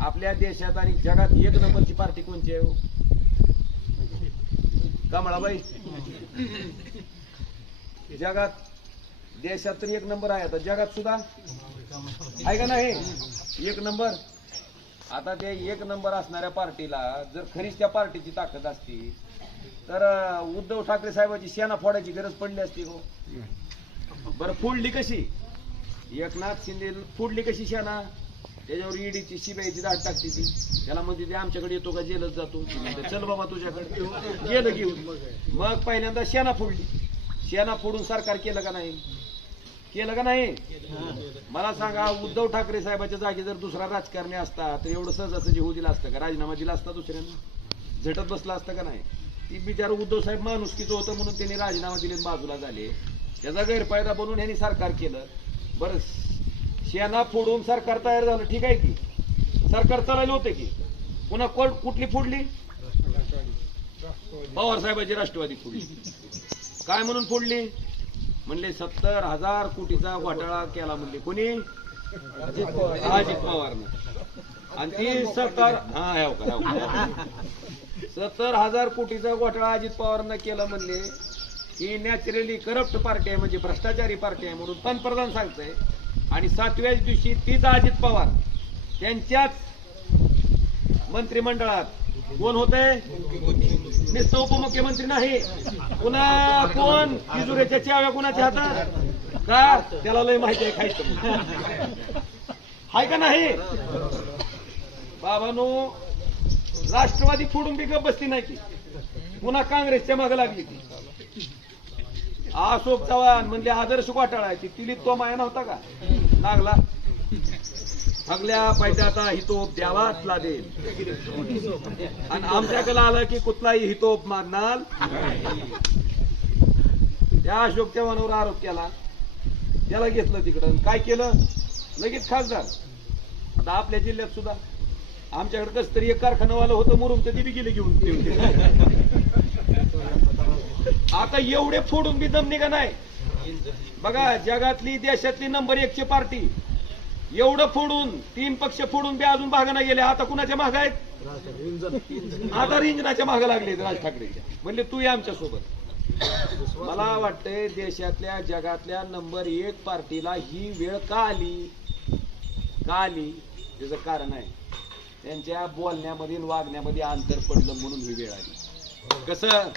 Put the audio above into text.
आपल्या देशात आणि जगात एक नंबरची पार्टी कोणची आहे हो? कमळाबाई. जगात देशात तर एक नंबर आहे आता. जगात सुद्धा? आहे का नाही? एक नंबर? आता ते एक नंबर असणाऱ्या पार्टीला जर खरीच त्या पार्टीची ताकद असती तर उद्धव ठाकरे साहेबांची सेना फोडायची गरज पडली असती हो. बरं फोडली कशी? एकनाथ शिंदे फोडली कशी सेना? त्याच्यावर ईडीची सीबीआयची दाट टाकते ती. त्याला म्हणते ते आमच्याकडे येतो का जेलच जातो. चल बाबा तुझ्याकडे. गेलं घेऊन. मग पहिल्यांदा शेणा फोडली. शेणा फोडून सरकार केलं का नाही? केलं का नाही? मला सांगा उद्धव ठाकरे साहेबाच्या जागी जर दुसरा राजकारणी असता तर एवढं सहजासहजी होऊ दिला असतं का? राजीनामा दिला असता दुसऱ्यांना? झटत बसला असतं का नाही? ती बिचार उद्धव साहेब माणुसकीचं होतं म्हणून त्यांनी राजीनामा दिले बाजूला झाले. त्याचा गैरफायदा बनवून यांनी सरकार केलं. बरं शेना फोडून सरकार तयार झालं ठीक आहे की? सरकार चालवलं होते की? पुन्हा कोण कुठली फोडली? पवार साहेबाची राष्ट्रवादी फोडली. काय म्हणून फोडली? म्हणले सत्तर हजार कोटीचा घोटाळा केला म्हणले. कोणी? अजित पवारनं. आणि ती सत्तर हा हो हो हो का, सत्तर हजार कोटीचा घोटाळा अजित पवारनं केला म्हणले. ही नॅचरली करप्ट पार्टी आहे म्हणजे भ्रष्टाचारी पार्टी आहे म्हणून पंतप्रधान सांगतंय. आणि सातव्याच दिवशी तीच अजित पवार. त्यांच्याच मंत्रिमंडळात कोण होते नुसतं उपमुख्यमंत्री नाही. पुन्हा कोण? तिजुऱ्याच्या चाव्या कोणाच्या हातात? का? त्याला लय माहिती आहे खायचं. हाय का नाही? बाबानो राष्ट्रवादी फोडून बी बसली बसती नाही की. पुन्हा काँग्रेसच्या मागे लागली ती. अशोक चव्हाण म्हणजे आदर्श घोटाळा आहे. ती तिलीत तो माया नव्हता का? लागला. सगळ्या पैशाचा हितोप द्यावाच लागेल आणि आमच्याकडे आलं की कुठलाही हितोप मागणार त्या अशोक मनावर आरोप केला. त्याला घेतलं तिकडं. काय केलं? लगेच खासदार. आता आपल्या जिल्ह्यात सुद्धा. आमच्याकडे कस तरी एक कारखानावाला होतं मुरुम तर बी गेले घेऊन. आता एवढे फोडून बी दम निघा नाही बघा जगातली देशातली नंबर एकची पार्टी एवढं फोडून तीन पक्ष फोडून बी अजून भागाना गेले. आता कुणाच्या माग आहेत? आता रिंजनाच्या मागे लागले राज ठाकरेच्या. म्हणले तू आमच्यासोबत. मला वाटतंय देशातल्या जगातल्या नंबर एक पार्टीला ही वेळ का आली? का आली? त्याचं कारण आहे. त्यांच्या बोलण्यामध्ये वागण्यामध्ये अंतर पडलं म्हणून ही वेळ आली. कसं?